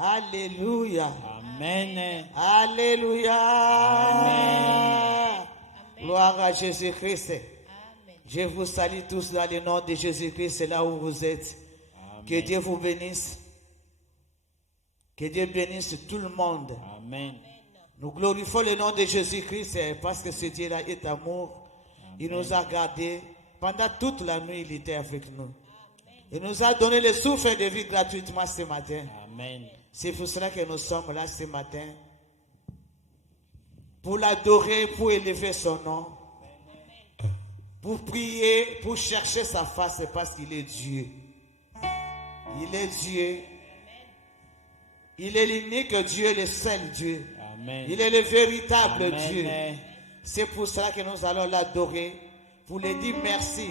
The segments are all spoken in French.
Alléluia. Amen. Alléluia. Amen. Gloire à Jésus-Christ. Je vous salue tous dans le nom de Jésus-Christ, là où vous êtes. Amen. Que Dieu vous bénisse. Que Dieu bénisse tout le monde. Amen. Nous glorifions le nom de Jésus-Christ parce que ce Dieu-là est amour. Amen. Il nous a gardés. Pendant toute la nuit, il était avec nous. Il nous a donné le souffle de vie gratuitement ce matin. Amen. C'est pour cela que nous sommes là ce matin. Pour l'adorer, pour élever son nom. Pour prier, pour chercher sa face, parce qu'il est Dieu. Il est Dieu. Il est l'unique Dieu, le seul Dieu. Amen. Il est le véritable Amen. Dieu. C'est pour cela que nous allons l'adorer, pour lui dire merci,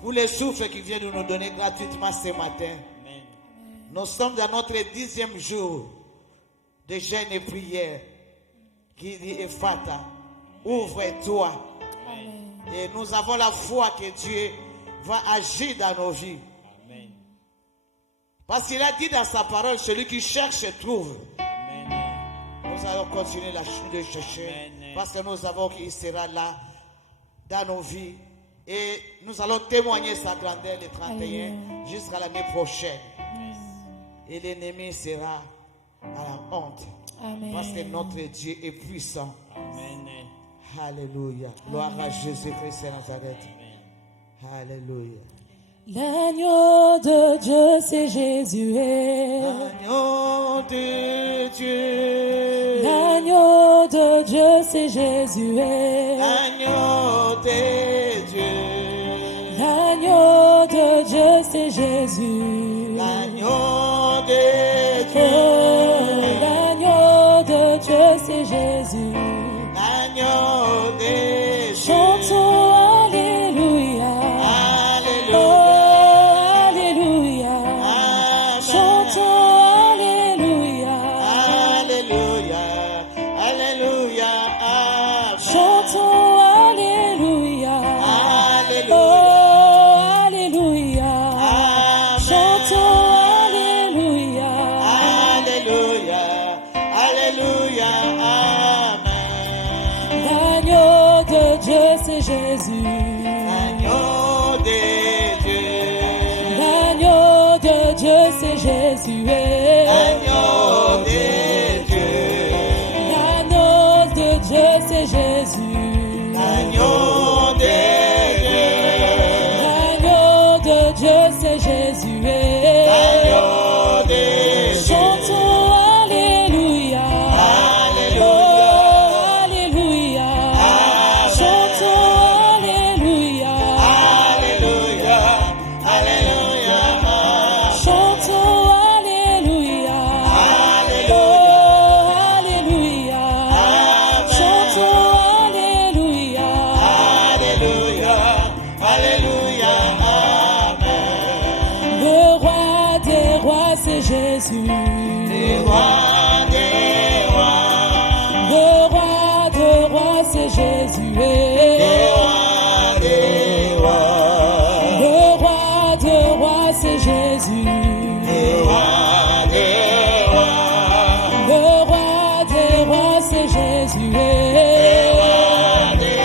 pour le souffle qu'il vient de nous donner gratuitement ce matin. Amen. Nous sommes dans notre 10e jour de jeûne et prière, qui dit Ephata, ouvre-toi. Et nous avons la foi que Dieu va agir dans nos vies. Amen. Parce qu'il a dit dans sa parole, celui qui cherche trouve. Amen. Nous allons continuer de chercher. Amen. Parce que nous savons qu'il sera là dans nos vies. Et nous allons témoigner sa grandeur le 31 jusqu'à l'année prochaine. Et l'ennemi sera à la honte. Amen. Parce que notre Dieu est puissant. Amen. Alléluia. Gloire à Jésus-Christ de Nazareth. Alléluia. L'agneau de Dieu, c'est Jésus. L'agneau de Dieu. L'agneau de Dieu, c'est Jésus. L'agneau de Dieu. L'agneau de Dieu, c'est Jésus. L'agneau de Dieu. Oh, l'agneau de Dieu, c'est Jésus. L'agneau de Dieu. Chantons Alléluia. Alléluia. Oh, Alléluia. Amen. Chantons Alléluia. Alléluia. Alléluia. Amen. Chantons Alléluia. Alléluia. Oh, Alléluia. Amen. Chantons Alléluia. Alléluia. Alléluia. Amen. L'agneau de Dieu, c'est Jésus. L'agneau de Dieu. L'agneau de Dieu, c'est Jésus. L'agneau de Dieu. L'agneau de Dieu, c'est Jésus. L'agneau de Dieu. L'agneau de Dieu, c'est Jésus. L'agneau de Dieu. Chantons Alléluia. Alléluia. Oh, Alléluia. Chantons Alléluia. Alléluia. Alléluia. Chantons Alléluia. Alléluia. Oh, Alléluia. Amen. Chantons Alléluia. Alléluia. Alléluia. Amen. Le roi des rois, c'est Jésus. Le roi des rois. Le roi des rois, c'est Jésus. Le roi des rois. Le roi des rois, c'est Jésus. Le roi des rois. Le roi des rois, c'est Jésus. Le roi des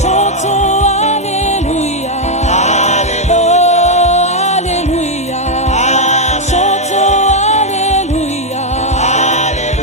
Chantons Alléluia. Alléluia. Oh, Alléluia. Chantons Alléluia. Alléluia.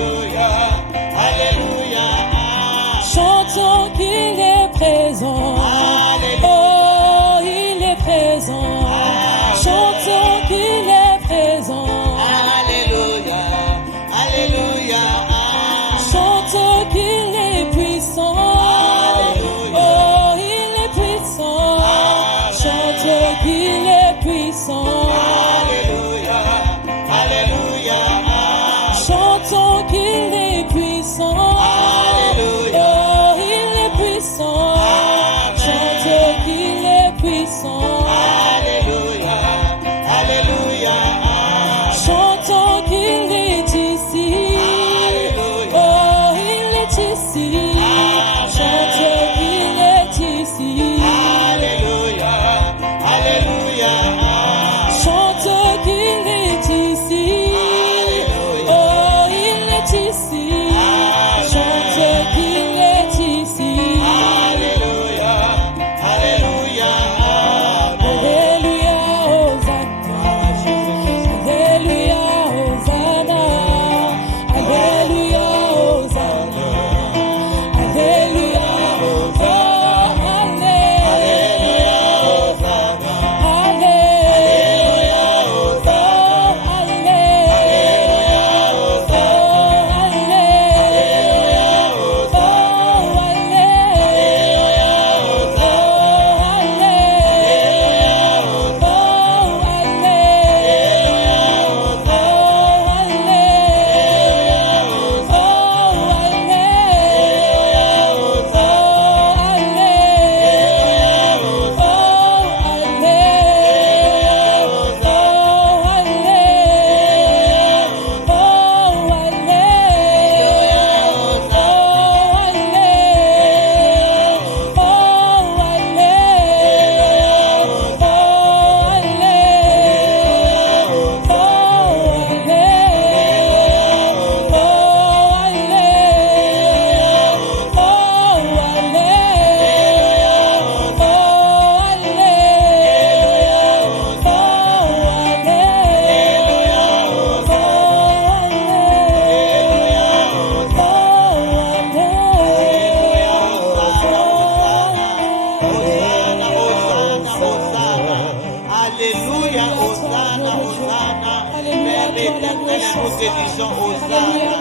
éternel, nous te disons Hosanna.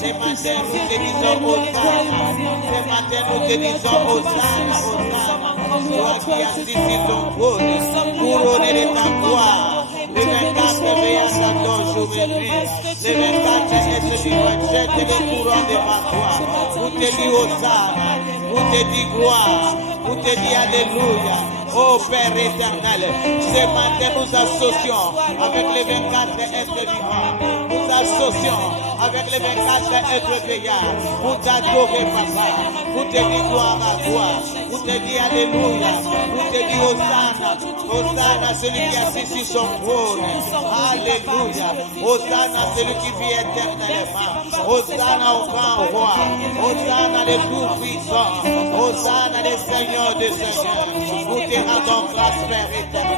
Ce matin, nous te disons Hosanna. Ce matin, nous te disons Hosanna, Hosanna. Toi qui as saisi ton trône, couronné de ta gloire. Les 24 veillants à ton jour et nuit. Les 24 êtres vivants jettent les courants de ma gloire. Vous te dit Hosanna, vous te dit gloire, vous te dit Alléluia. Oh Père éternel, ce matin nous associons avec les 24 êtres vivants. Nous associons avec les 24 êtres veillants. Vous t'adorer, Papa. Vous te dit gloire à toi. Vous te dit Alléluia. Vous te dit Hosanna. Hosanna, celui qui a saisi son trône. Alléluia. Hosanna, celui qui vit éternellement. Hosanna au grand roi. Hosanna le tout-puissant. Hosanna le Seigneur des Seigneurs. Nous te rendons grâce, Père éternel.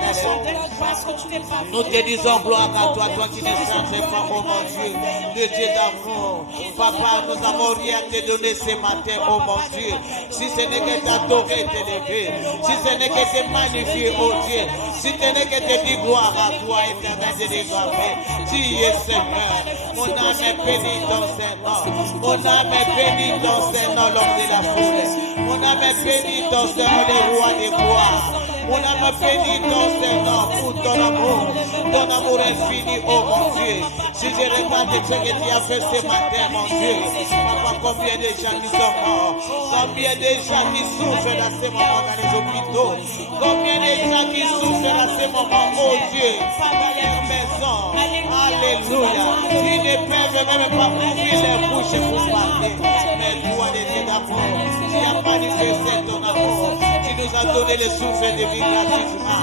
Nous te disons gloire à toi, toi qui ne changes pas, oh mon Dieu, le Dieu d'amour. Papa, nous avons rien te donner ce matin, oh mon Dieu. Si ce n'est que t'adorer, t'élever. Si ce n'est que te magnifier, oh Dieu. Si ce n'est que te dire gloire à toi, éternel, de désormais. Tu es Seigneur. Mon âme est bénie dans ses noms. Mon âme est bénie dans ses noms, l'homme de la foule. Mon âme est bénie dans ses noms, le roi des gloires. Mon âme bénit ton Seigneur pour ton amour infini, oh mon Dieu. Si je regarde ce que tu as fait ce matin, mon Dieu, papa, combien de gens qui sont morts, combien de gens qui souffrent dans ces moments dans les hôpitaux, combien de gens qui souffrent dans ces moments, oh Dieu, dans les maisons, alléluia. Ils ne peuvent même pas ouvrir leur bouche pour parler, mais toi, les Dieu d'amour, tu as manifesté ton amour. Nous a donné le souffle de vie gratuitement.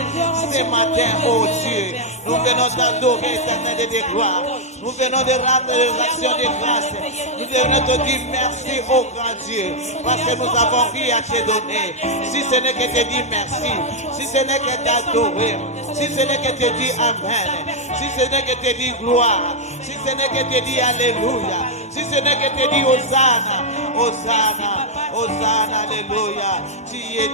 Ce matin, oh Dieu, nous venons t'adorer, éternel de gloire. Nous venons de rendre les actions de grâce. Nous venons te dire merci, oh grand Dieu, parce que nous avons rien à te donner. Si ce n'est que te dire merci, si ce n'est que t'adorer, si ce n'est que te dire amen, si ce n'est que te dire gloire, si ce n'est que te dire alléluia, si ce n'est que te dire Hosanna, Hosanna, Hosanna, alléluia. Tu es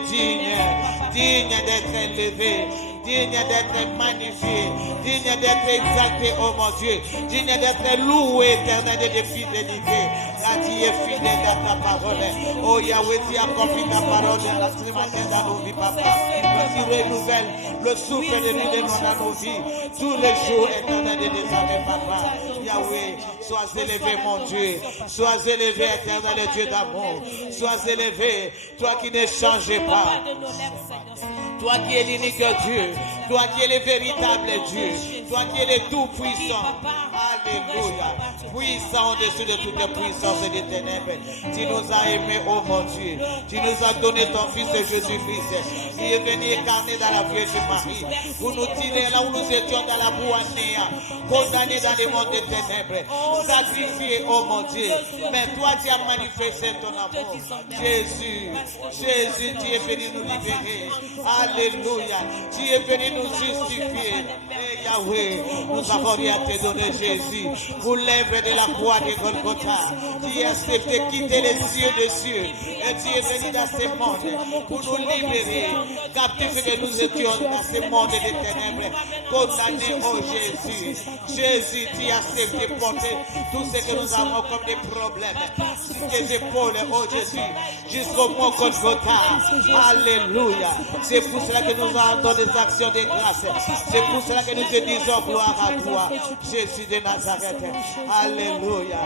digne d'être élevé, digne d'être magnifié, digne d'être exalté, oh mon Dieu, digne d'être loué, éternel de fidélité. Car tu es fidèle dans ta parole. Oh Yahweh, tu as accompli ta parole dans ce matin dans nos vies, papa. Tu renouvelles le souffle de nous dans nos vies. Tous les jours, éternel de désormais, papa. Yahweh, sois élevé, mon Dieu. Sois élevé, éternel Dieu d'amour. Sois élevé, toi qui ne changes pas. Toi qui es l'unique Dieu, toi qui es le véritable Dieu, toi qui es le tout-puissant. Alléluia. Puissant au-dessus de toute puissance et des ténèbres. Tu nous as aimés, oh mon Dieu. Tu nous as donné ton Fils Jésus-Christ. Il est venu incarner dans la Vierge Marie. Pour nous tirer là où nous étions dans la boue néant, condamnés dans les mondes des ténèbres, sacrifiés, oh mon Dieu. Mais toi, tu as manifesté ton amour. Jésus, Jésus, tu es venu nous libérer. Alléluia. Tu es venu nous justifier. Et Yahweh, nous avons rien à te donner, Jésus. Pour l'œuvre de la croix de Golgotha, tu as accepté quitter les cieux des cieux. Et tu es venu dans ce monde pour nous libérer. Captifs que nous étions dans ce monde des ténèbres. Condamnés, oh Jésus. Jésus, tu as accepté porter tout ce que nous avons comme des problèmes. Sur tes épaules, oh Jésus. Jusqu'au mont Golgotha. Alléluia. C'est pour cela que nous rendons des actions de grâce. C'est pour cela que nous te disons gloire à toi, Jésus de Nazareth. Alléluia.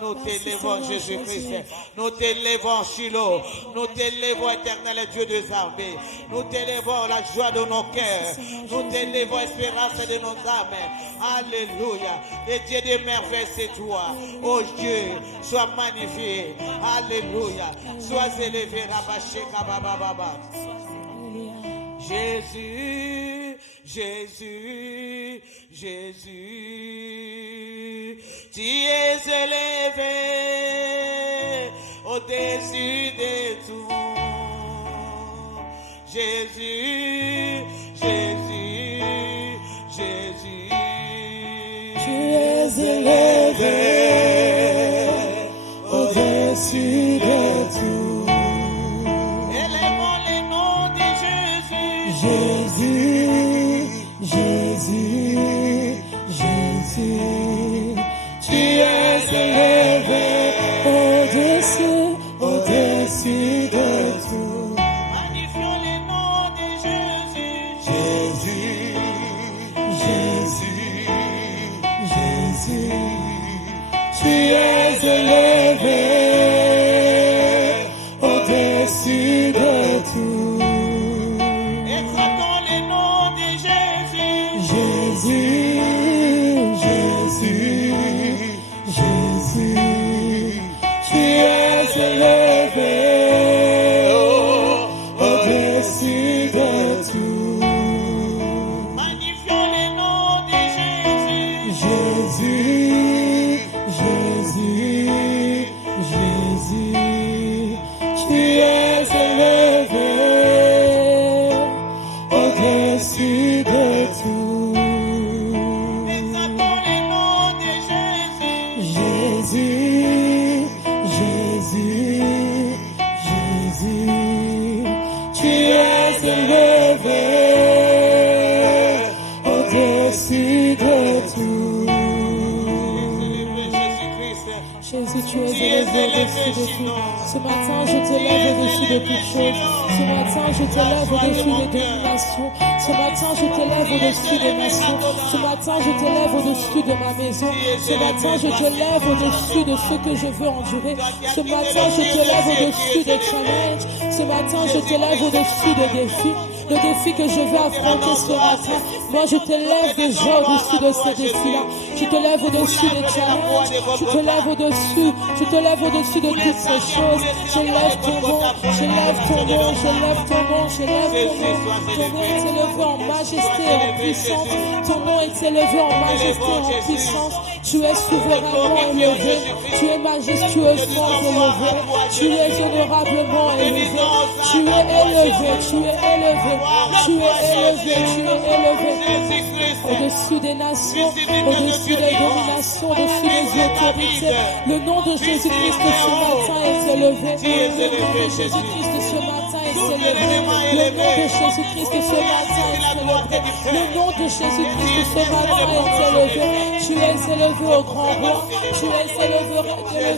Nous t'élevons, Jésus-Christ. Nous t'élevons, Shiloh. Nous t'élevons, éternel Dieu des armées. Nous t'élevons la joie de nos cœurs. Nous t'élevons l'espérance de nos âmes. Alléluia. Et Dieu des merveilles, c'est toi. Oh Dieu, sois magnifié. Alléluia. Sois élevé, Rabaché, Kabababa. Jésus, Jésus, Jésus, tu es élevé au-dessus de tout. Jésus, Jésus, Jésus, Tu es élevé au-dessus de tout. élevons le nom de Jésus. Jésus, Jésus, tu es élevé au-dessus de tout. Exaltons le nom de Jésus. Jésus, Jésus, Jésus, tu es élevé au-dessus de tout. Magnifions le nom de Jésus. Jésus, Jésus, Jésus, tu es élevé au-dessus de tout. Exaltons le nom de Jésus. Jésus, Jésus, Jésus, tu es élevé au-dessus de tout. Jésus-Christ. Jésus, tu es élevé au-dessus de tout. Ce matin, je te lève au-dessus de toute chose. Ce matin, je te lève au-dessus des dominations. Ce matin, je te lève au-dessus des nations. Ce matin, je te lève au-dessus de ma maison. Ce matin, je te lève au-dessus de ce que je veux endurer. Ce matin, je te lève au-dessus des challenges. Ce matin, je te lève au-dessus des défis. Le défi que je vais affronter ce matin, moi je te lève déjà au-dessus de ces défis-là. Je te lève au-dessus des challenges. Je te lève au-dessus. Je te lève au-dessus de toutes ces choses. Je lève ton nom. Je lève ton nom. Je lève ton nom. Je lève ton nom. Ton nom est élevé en majesté et en puissance. Ton nom est élevé en majesté et en puissance. Tu es souverainement élevé. Tu es majestueusement élevé. Tu es honorablement élevé. Tu es élevé. Tu es élevé. Tu es élevé. Tu es élevé. Au-dessus des nations, au-dessus des dominations, au-dessus des autorités. Le nom de Jésus-Christ ce matin est élevé. Le nom de Jésus-Christ ce matin est élevé. Le nom de Jésus-Christ ce matin est élevé. Le nom de Jésus-Christ ce matin est élevé. Tu es élevé au grand roi. Tu es élevé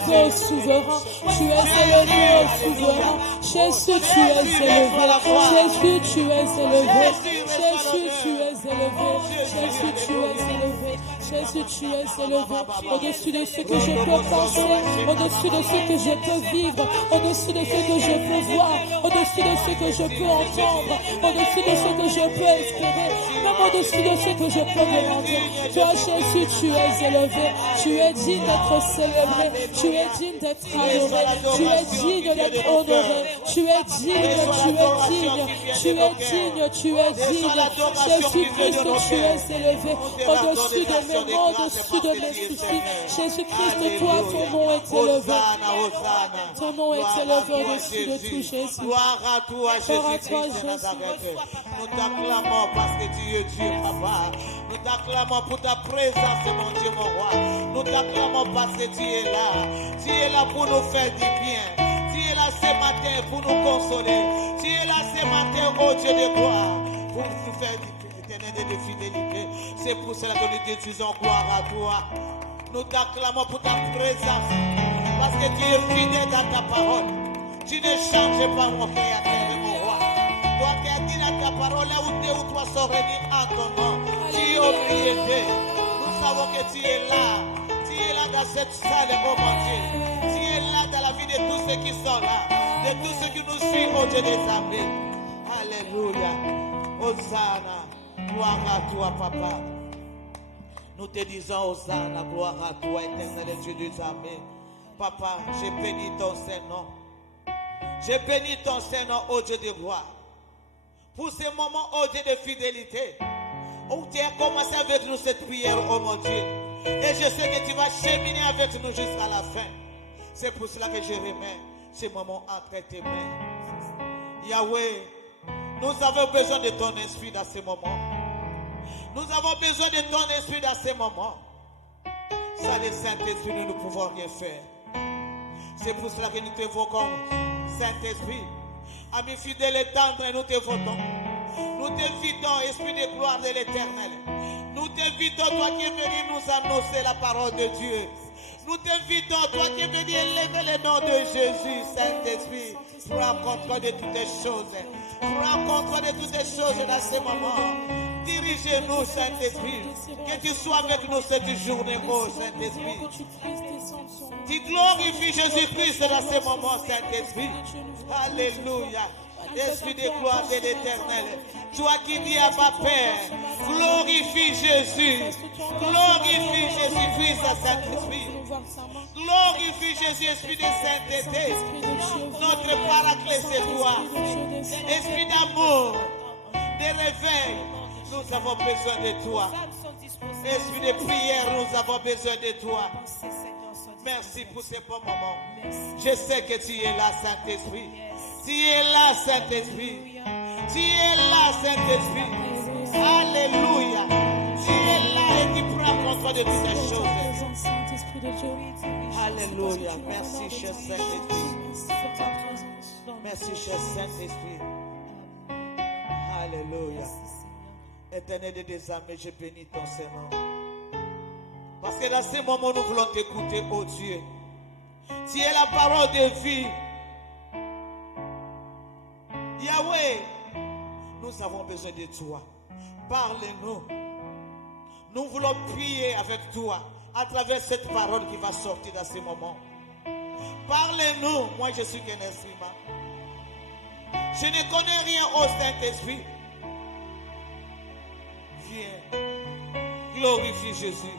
au souverain. Tu es élevé au souverain. Jésus, tu es élevé. Jésus, tu es élevé. Jésus, tu es élevé. Jésus, tu es élevé. Jésus, tu es élevé. Au-dessus de ce que je peux penser, au-dessus de ce que je peux vivre, au-dessus de ce que je peux voir, au-dessus de ce que je peux entendre, au-dessus de ce que je peux espérer, même au-dessus de ce que je peux demander. Toi, Jésus, tu es élevé. Tu es digne d'être célébré. Tu es digne d'être adoré. Tu es digne d'être honoré. Tu es digne, tu es digne. Tu es digne, tu es digne. Jésus-Christ, tu es élevé au-dessus de mes mots, au-dessus de mes soucis. Jésus-Christ, toi, ton nom est élevé. Ton nom est élevé au-dessus de tout, Jésus. Gloire à toi, Jésus-Christ de Nazareth. Nous t'acclamons parce que tu es Dieu, Papa. Nous t'acclamons pour ta présence, mon Dieu, mon roi. Nous t'acclamons parce que tu es là. Tu es là pour nous faire du bien. Tu es là ce matin pour nous consoler. Tu es là ce matin, oh Dieu de gloire, pour nous faire du éternel de fidélité. C'est pour cela que nous te disons gloire à toi. Nous t'acclamons pour ta présence. Parce que tu es fidèle dans ta parole. Tu ne changes pas, mon Créateur et mon roi. Toi qui as dit dans ta parole, là où deux ou trois sont réunis en ton nom, tu es au milieu d'eux. Nous savons que tu es là. Tu es là dans cette salle, oh mon Dieu. Tu es là dans la vie de tous ceux qui sont là. De tous ceux qui nous suivent, oh Dieu des armées. Alléluia. Hosanna. Gloire à toi, Papa. Nous te disons Hosanna, gloire à toi, éternel Dieu des armées. Papa, je bénis ton Saint-Nom. Je bénis ton Saint-Nom, ô Dieu de gloire. Pour ces moments, ô Dieu de fidélité, où tu as commencé avec nous cette prière, ô mon Dieu. Et je sais que tu vas cheminer avec nous jusqu'à la fin. C'est pour cela que je remets ces moments entre tes mains. Yahweh, nous avons besoin de ton esprit dans ces moments. Nous avons besoin de ton esprit dans ces moments. Sans le Saint-Esprit, nous ne pouvons rien faire. C'est pour cela que nous t'évoquons, Saint-Esprit. Ami fidèle et tendre, nous t'évoquons. Nous t'invitons, Esprit de gloire de l'Éternel. Nous t'invitons, toi qui es venu nous annoncer la parole de Dieu. Nous t'invitons, toi qui es venu élever le nom de Jésus, Saint-Esprit. Prends contrôle de toutes les choses. Prends contrôle de toutes les choses dans ces moments. Dirige-nous, Saint-Esprit. Que tu sois avec nous cette journée, oh Saint-Esprit. Tu glorifies Jésus-Christ dans ces moments, Saint-Esprit. Alléluia. Esprit de gloire de l'Éternel. Toi qui dis à ma Père, glorifie Jésus. Glorifie Jésus-Christ, Saint-Esprit. Glorifie Jésus, Esprit de sainteté. Notre paraclet, c'est toi. Esprit d'amour, de réveil, nous avons besoin de toi. Esprit de prière, nous avons besoin de toi. Merci pour ces bons moments. Je sais que tu es là, Saint-Esprit. Tu es là, Saint-Esprit. Tu es là, Saint-Esprit. Alléluia. Tu es là et tu prends contrôle de toutes les choses. Alléluia. Merci, cher Saint-Esprit. Merci, cher Saint-Esprit. Alléluia. Éternel des âmes, je bénis ton Seigneur. Parce que dans ces moments, nous voulons t'écouter, oh Dieu. Tu es la parole de vie. Yahweh, nous avons besoin de toi. Parle-nous. Nous voulons prier avec toi à travers cette parole qui va sortir dans ces moments. Parle-nous. Moi, je suis qu'un instrument. Je ne connais rien au Saint-Esprit. Viens. Glorifie Jésus.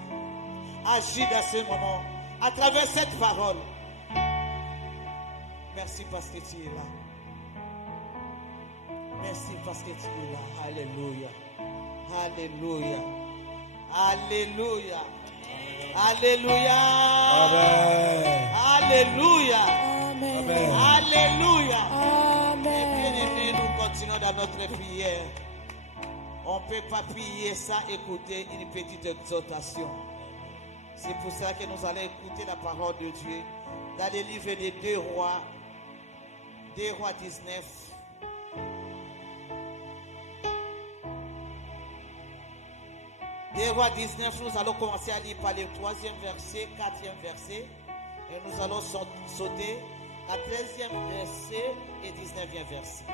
Agis dans ces moments à travers cette parole. Merci parce que tu es là. Merci parce que tu es là. Alléluia. Alléluia. Alléluia. Alléluia. Alléluia. Amen. Alléluia. Amen. Bien-aimés, nous continuons dans notre prière. On ne peut pas prier sans écouter une petite exhortation. C'est pour ça que nous allons écouter la parole de Dieu dans le livre des 2 Rois 19. Des Rois 19, nous allons commencer à lire par le 3e verset, 4e verset, et nous allons sauter à 13e verset et 19e verset.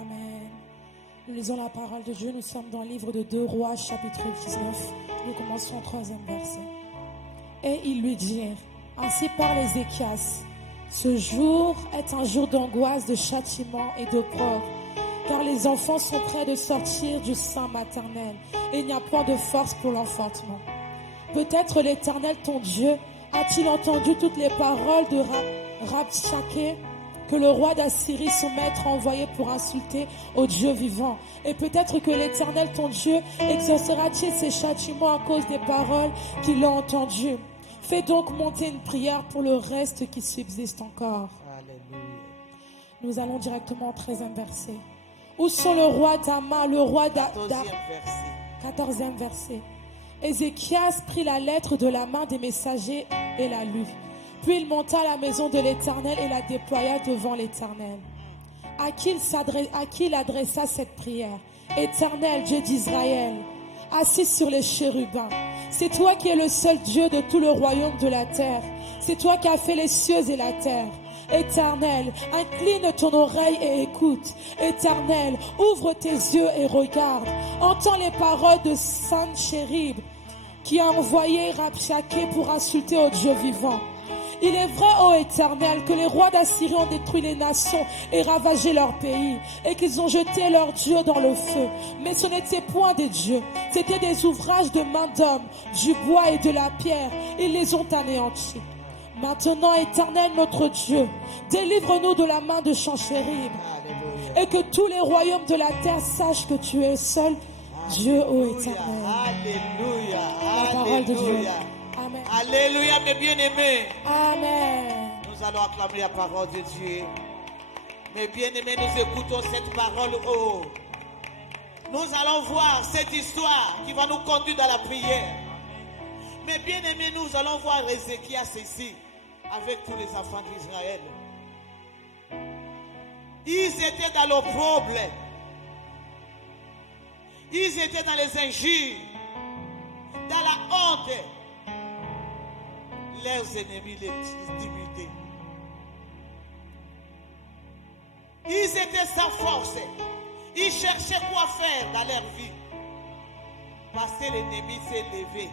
Amen. Nous lisons la parole de Dieu. Nous sommes dans le livre de 2 Rois, chapitre 19. Nous commençons au 3e verset. Et ils lui dirent, ainsi parle Ézéchias, ce jour est un jour d'angoisse, de châtiment et d'opprobre, car les enfants sont près de sortir du sein maternel, et il n'y a point de force pour l'enfantement. Peut-être l'Éternel, ton Dieu, a-t-il entendu toutes les paroles de Rabshakeh, que le roi d'Assyrie, son maître, a envoyé pour insulter au Dieu vivant. Et peut-être que l'Éternel, ton Dieu, exercera-t-il ses châtiments à cause des paroles qu'il a entendues. Fais donc monter une prière pour le reste qui subsiste encore. Alléluia. Nous allons directement au 13e verset. Où sont le roi d'Ama, le roi 14e verset. 14e verset. Ézéchias prit la lettre de la main des messagers et la lut. Puis il monta à la maison de l'Éternel et la déploya devant l'Éternel. À qui il adressa cette prière? Éternel, Dieu d'Israël, assis sur les chérubins, c'est toi qui es le seul Dieu de tout le royaume de la terre. C'est toi qui as fait les cieux et la terre. Éternel, incline ton oreille et écoute. Éternel, ouvre tes yeux et regarde. Entends les paroles de Sanchérib, qui a envoyé Rabshakeh pour insulter au Dieu vivant. Il est vrai, ô Éternel, que les rois d'Assyrie ont détruit les nations et ravagé leur pays, et qu'ils ont jeté leurs dieux dans le feu. Mais ce n'était point des dieux, c'était des ouvrages de main d'homme, du bois et de la pierre. Ils les ont anéantis. Maintenant, Éternel, notre Dieu, délivre-nous de la main de Sanchérib, et que tous les royaumes de la terre sachent que tu es seul Dieu, ô Éternel. Alléluia. La parole de Dieu. Alléluia. Amen. Alléluia, mes bien-aimés. Amen. Nous allons acclamer la parole de Dieu. Mes bien-aimés, nous écoutons cette parole. Oh. Nous allons voir cette histoire qui va nous conduire dans la prière. Mes bien-aimés, nous allons voir Ézéchias ici, avec tous les enfants d'Israël. Ils étaient dans l'opprobre. Ils étaient dans les injures, dans la honte. Leurs ennemis les intimidaient. Ils étaient sans force. Ils cherchaient quoi faire dans leur vie. Parce que l'ennemi s'est levé.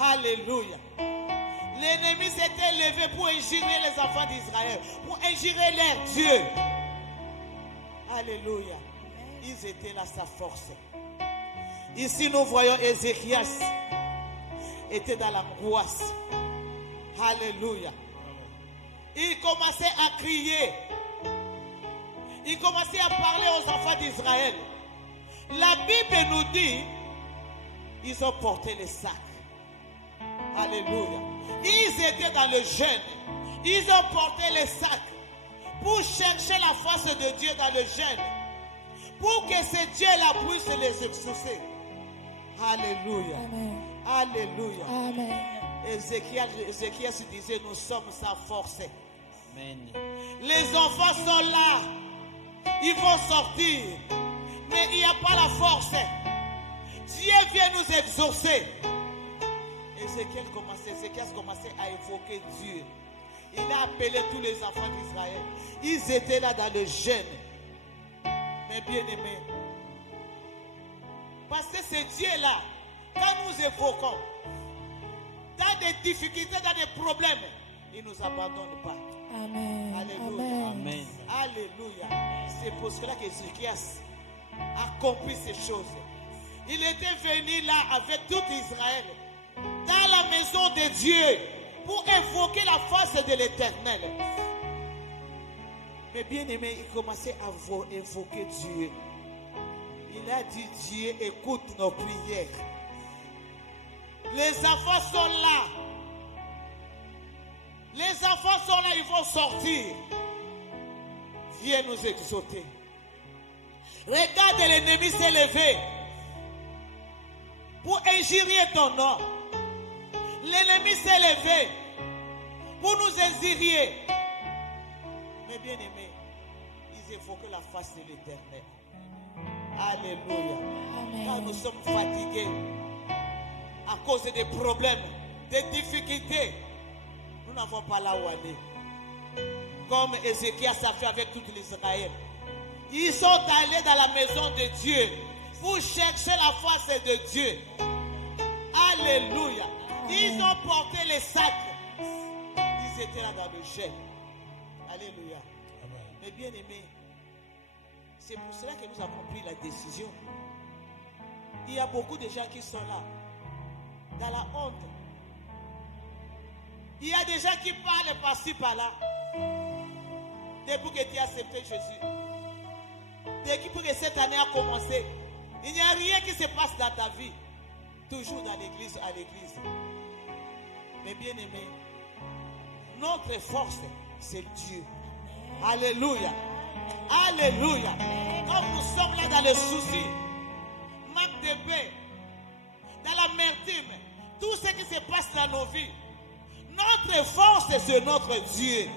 Alléluia. L'ennemi s'était levé pour injurer les enfants d'Israël, pour injurer leur Dieu. Alléluia. Ils étaient là, sa force. Ici, nous voyons Ézéchias était dans l'angoisse. Alléluia. Il commençait à crier. Il commençait à parler aux enfants d'Israël. La Bible nous dit, ils ont porté les sacs. Alléluia. Ils étaient dans le jeûne. Ils ont porté les sacs pour chercher la face de Dieu dans le jeûne. Pour que ce Dieu-là puisse les exaucer. Alléluia. Amen. Alléluia. Amen. Ézéchias disait, nous sommes sa force. Amen. Les enfants sont là. Ils vont sortir. Mais il n'y a pas la force. Dieu vient nous exaucer. Ézéchias commençait à évoquer Dieu. Il a appelé tous les enfants d'Israël. Ils étaient là dans le jeûne. Mais bien aimés, parce que ce Dieu-là, quand nous évoquons, dans des difficultés, dans des problèmes, il ne nous abandonne pas. Amen. Alléluia. Amen. Amen. Alléluia. C'est pour cela qu'Ézéchias a compris ces choses. Il était venu là avec tout Israël, dans la maison de Dieu, pour évoquer la face de l'Éternel. Mais bien aimé, il commençait à évoquer Dieu. Il a dit, Dieu, écoute nos prières. Les enfants sont là. Les enfants sont là, ils vont sortir. Viens nous exaucer. Regarde, l'ennemi s'est levé pour injurier ton nom. L'ennemi s'est levé pour nous injurier. Mais bien aimés, ils évoquent la face de l'Éternel. Alléluia. Amen. Quand nous sommes fatigués à cause des problèmes, des difficultés, nous n'avons pas là où aller. Comme Ézéchias a fait avec tout l'Israël. Ils sont allés dans la maison de Dieu pour chercher la face de Dieu. Alléluia. Ils ont porté les sacs. Ils étaient là dans le jeûne. Alléluia. Mais bien aimés, c'est pour cela que nous avons pris la décision. Il y a beaucoup de gens qui sont là, dans la honte. Il y a des gens qui parlent par-ci, par-là. Depuis que tu as accepté Jésus, depuis que cette année a commencé, il n'y a rien qui se passe dans ta vie. Toujours dans l'église, à l'église. Mais bien aimé, notre force, c'est Dieu. Alléluia. Alléluia. Comme nous sommes là dans les soucis, manque de paix, dans l'amertume, tout ce qui se passe dans nos vies, notre force, c'est notre Dieu.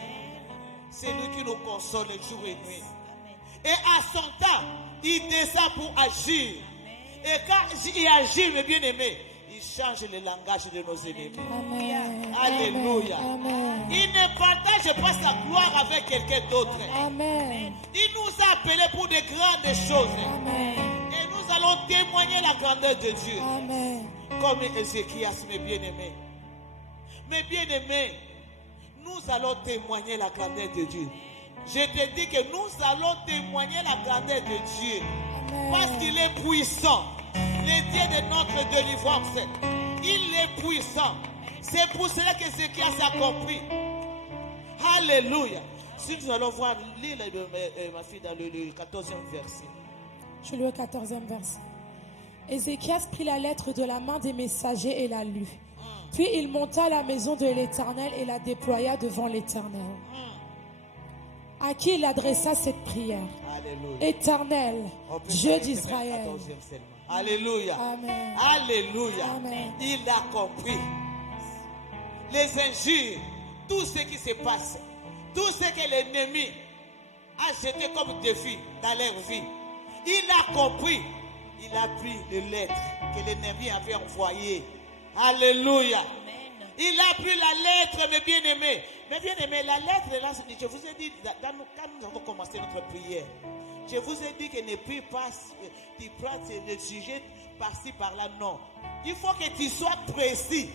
C'est lui qui nous console jour et nuit. Et à son temps, il descend pour agir. Et quand il agit, mes bien-aimés, il change le langage de nos ennemis. Amen. Alléluia. Amen. Il ne partage pas sa gloire avec quelqu'un d'autre. Amen. Il nous a appelés pour de grandes choses. Amen. Et nous allons témoigner la grandeur de Dieu. Amen. Comme Ézéchias, mes bien-aimés. Mes bien-aimés, nous allons témoigner la grandeur de Dieu. Je te dis que nous allons témoigner la grandeur de Dieu. Amen. Parce qu'il est puissant. Le Dieu de notre délivrance. Il est puissant. C'est pour cela que Ézéchias a compris. Alléluia. Si nous allons voir, lire ma fille dans le 14e verset. Je lis le 14e verset. Ézéchias prit la lettre de la main des messagers et la lut. Puis il monta à la maison de l'Éternel et la déploya devant l'Éternel, à qui il adressa cette prière. Alléluia. Éternel, On peut Dieu faire le d'Israël. 14e seulement. Alléluia. Amen. Alléluia. Amen. Il a compris. Les injures, tout ce qui se passe, tout ce que l'ennemi a jeté comme défi dans leur vie. Il a compris. Il a pris les lettres que l'ennemi avait envoyées. Alléluia. Il a pris la lettre, mes bien-aimés. Mes bien-aimés, la lettre, là, je vous ai dit, quand nous avons commencé notre prière, Je vous ai dit que ne prie pas, tu prends le sujet par-ci, par-là. Non. Il faut que tu sois précis.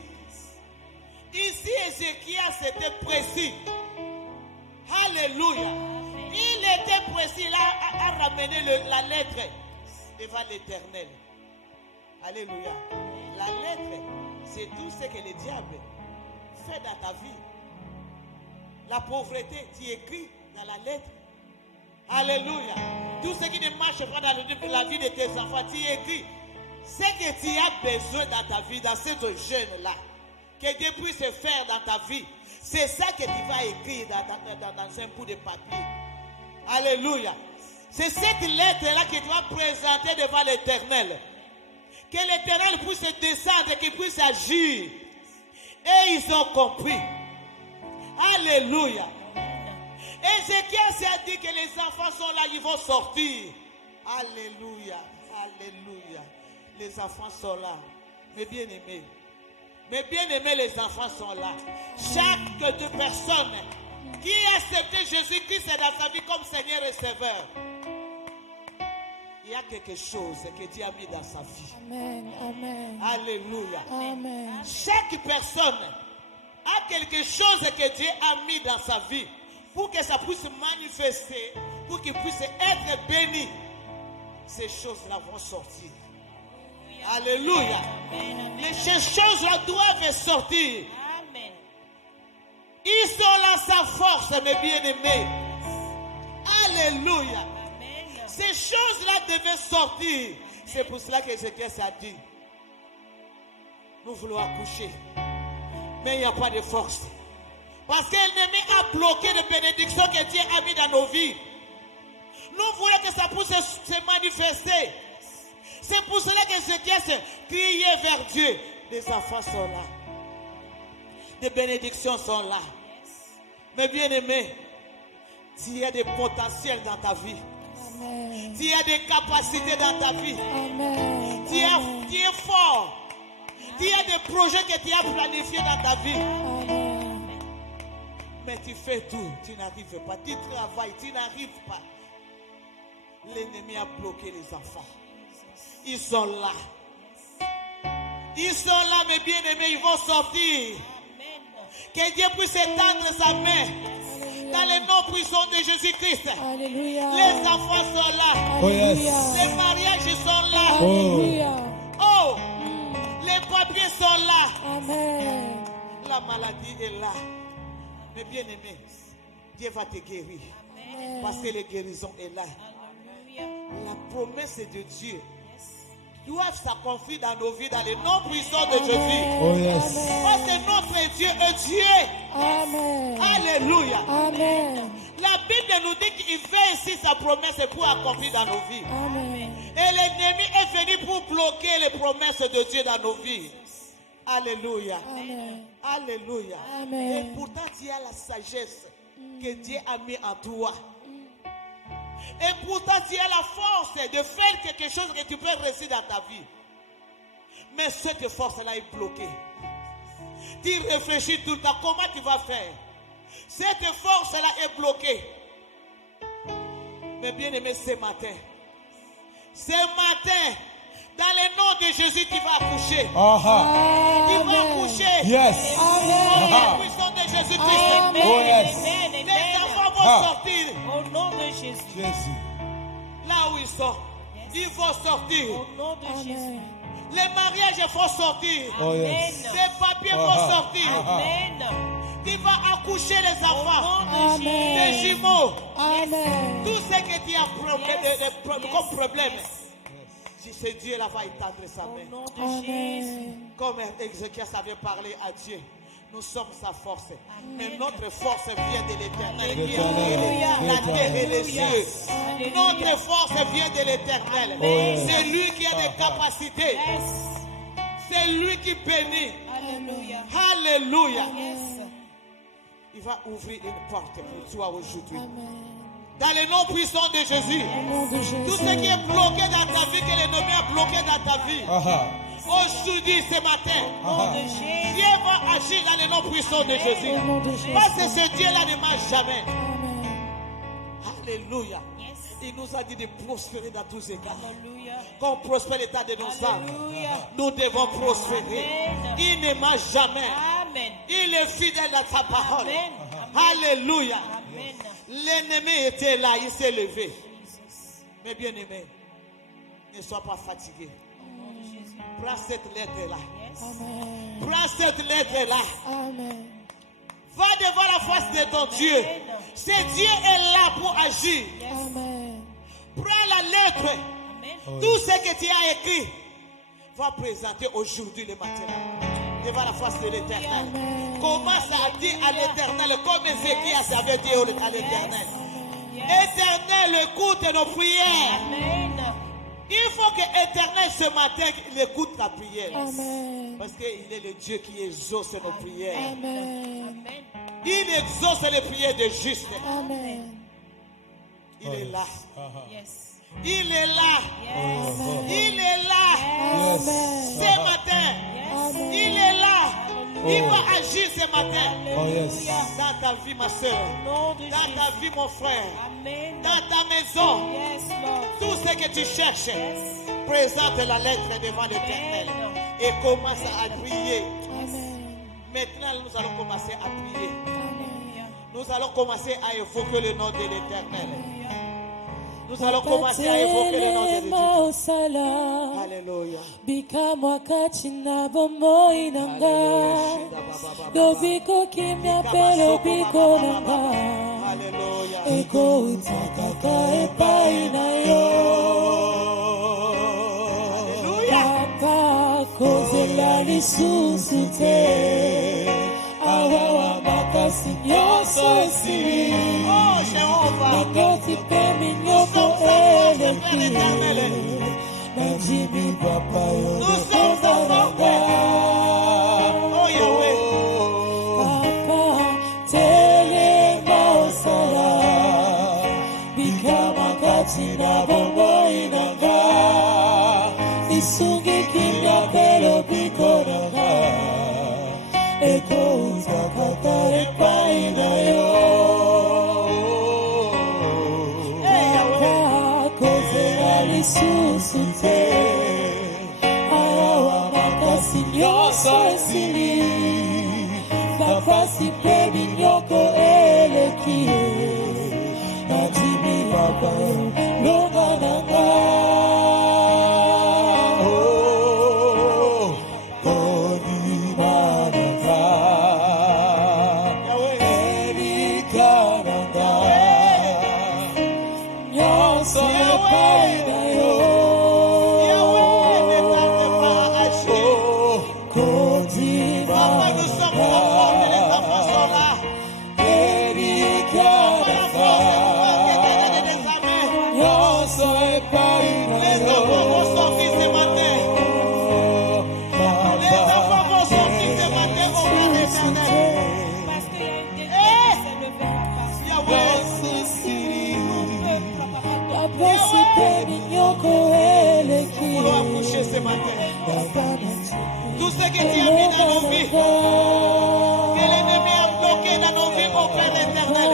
Ici, Ézéchias était précis. Alléluia. Il était précis. Il a ramené la lettre devant l'Éternel. Alléluia. La lettre, c'est tout ce que le diable fait dans ta vie. La pauvreté, tu écris dans la lettre. Alléluia. Tout ce qui ne marche pas dans la vie de tes enfants, tu écris. Ce que tu as besoin dans ta vie, dans cette jeune-là, que Dieu puisse faire dans ta vie, c'est ça que tu vas écrire dans un bout de papier. Alléluia. C'est cette lettre-là que tu vas présenter devant l'Éternel. Que l'Éternel puisse descendre, qu'il puisse agir. Et ils ont compris. Alléluia. Ézéchias a dit que les enfants sont là, ils vont sortir. Alléluia. Alléluia. Les enfants sont là. Mes bien-aimés. Mes bien-aimés, les enfants sont là. Chaque deux personnes qui a accepté Jésus-Christ dans sa vie comme Seigneur et Sauveur, il y a quelque chose que Dieu a mis dans sa vie. Amen. Amen. Alléluia. Amen. Chaque personne a quelque chose que Dieu a mis dans sa vie pour que ça puisse manifester, pour qu'il puisse être béni. Ces choses-là vont sortir. Alléluia. Ces choses-là doivent sortir. Amen. Ils sont là sa force, mes bien-aimés. Alléluia. Ces choses-là devaient sortir. C'est pour cela que Ézéchias a dit, nous voulons accoucher, mais il n'y a pas de force. Parce que l'ennemi a bloqué les bénédictions que Dieu a mis dans nos vies. Nous voulons que ça puisse se manifester. C'est pour cela que Ézéchias criait vers Dieu. Les enfants sont là. Les bénédictions sont là. Mais bien aimé, tu as des potentiels dans ta vie. Amen. Tu as des capacités dans ta vie. Amen. Tu es fort. Tu as des projets que tu as planifiés dans ta vie. Amen. Mais tu fais tout, tu n'arrives pas. Tu travailles, tu n'arrives pas. L'ennemi a bloqué les enfants. Ils sont là. Ils sont là, mes bien-aimés, ils vont sortir. Que Dieu puisse étendre sa main dans les noms puissants de Jésus-Christ. Alléluia. Les enfants sont là. Oh yes. Les mariages sont là. Alléluia. Oh, les papiers sont là. Amen. La maladie est là. Mais bien-aimés, Dieu va te guérir. Parce que la guérison est là. La promesse de Dieu doit s'accomplir dans nos vies, dans les noms puissants de Jésus. Oh yes. Parce que notre Dieu est Dieu. Amen. Alléluia. Amen. La Bible nous dit qu'il fait ici sa promesse pour accomplir dans nos vies. Amen. Et l'ennemi est venu pour bloquer les promesses de Dieu dans nos vies. Alléluia. Amen. Alléluia. Amen. Et pourtant, tu as la sagesse que Dieu a mis en toi. Et pourtant, tu as la force de faire quelque chose que tu peux réussir dans ta vie. Mais cette force-là est bloquée. Tu réfléchis tout le temps, comment tu vas faire? Cette force-là est bloquée. Mais bien aimé, ce matin, dans le nom de Jésus, tu vas accoucher. Tu vas accoucher. Yes. Au nom puissant de Jésus-Christ. Amen. Oh, yes. Amen. Les Amen. enfants vont sortir. Au nom de Jésus. Jésus. Là où ils sont, ils vont sortir. Au nom de Jésus. Amen. Les mariages vont sortir. Oh yes. Les papiers vont sortir. Amen. Tu vas accoucher les Au enfants. nom de Amen. Des Jésus. jumeaux. Amen. Tout ce que tu as comme problème. Yes. Ce Dieu-là va étendre sa Au main. nom de Jésus. Amen. Comme Ézéchias avait parlé à Dieu. Nous sommes sa force. Mais notre force vient de l'Éternel qui a créé la terre et les cieux. Notre force vient de l'Éternel. Amen. C'est lui qui a des capacités. Yes. C'est lui qui bénit. Alléluia. Alléluia. Yes. Il va ouvrir une porte pour toi aujourd'hui. Amen. Dans le nom puissant de Jésus. Au nom de Jésus. Tout ce qui est bloqué dans ta vie, que l'ennemi a bloqué dans ta vie. Aujourd'hui, ce matin, Au nom de Jésus. Dieu va agir dans le nom puissant de Jésus. Au nom de Jésus. Parce que ce Dieu-là ne marche jamais. Amen. Alléluia. Yes. Il nous a dit de prospérer dans tous égards. Alléluia. Qu'on prospère l'état de nos âmes. Alléluia. Nous devons prospérer. Amen. Il ne ment jamais. Amen. Il est fidèle à sa parole. Amen. Alléluia. Amen. L'ennemi était là, il s'est levé. Jesus. Mais bien aimé, ne sois pas fatigué. Au nom de Jésus. Prends cette lettre-là. Yes. Amen. Prends cette lettre-là. Amen. Va devant la face de ton Dieu. C'est Dieu est là pour agir. Yes. Amen. Prends la lettre. Amen. Tout ce que tu as écrit, va présenter aujourd'hui le matin. Devant la face de l'Éternel. Amen. Commence à dire à l'Éternel, comme Ézéchias avait dit à l'Éternel. Yes. Éternel, écoute nos prières. Amen. Il faut que l'Éternel ce matin, il écoute ta prière. Amen. Parce qu'il est le Dieu qui exauce nos prières. Amen. Amen. Il exauce les prières des justes. Amen. Il est là. Yes. Il est là. Yes. Il est là. Amen. Ce matin. Amen. Il est là. Il va agir ce matin. Alléluia. Dans ta vie, ma soeur. Au nom de Dans Jésus. ta vie, mon frère. Amen. Dans ta maison. Yes, Lord. Tout ce que tu cherches. Yes. Présente la lettre devant l'Éternel. Et commence à prier. Amen. Maintenant, nous allons commencer à prier. Alléluia. Nous allons commencer à évoquer le nom de l'Éternel. Alléluia. Nous allons commencer à évoquer le nom de l'Éternel. Osala Alléluia. bika mwakati na bomoi nanga lobiko kimya pe lobiko nanga Alléluia. eko utakaka epai na yo papa kozela lisusu te awawa makasi nyonso esili Oh, Jéhovah. nakoti pe minyoko eleki najimi papa yo Nous sommes enfants. Oh, Yahweh. papa telema osala bika makati na bomoi nanga isungi kimya pe lobiko nanga ekouza kaka epai na yo kozela lisusu te awa makasi nyonso esili bapasi mpe minyoko eleki natimi papa longa nanga konima nanga Yahweh. erika nanga nyonso epai na yo Yahweh, ne tarde pas à agir. konima Papa, nous sommes enfants, mais les enfants sont là. erika nanga nyonso epai na Les yo enfants vont sortir ce matin. Les enfants vont sortir ce matin au nom de l'Éternel. Parce qu'il y a une détresse qui s'est levée en face. Yahweh, bapasi mpe minyoko eleki nous voulons accoucher ce matin. Tout ce que tu as mis dans nos vies, que l'ennemi a bloqué dans nos vies, au Père éternel.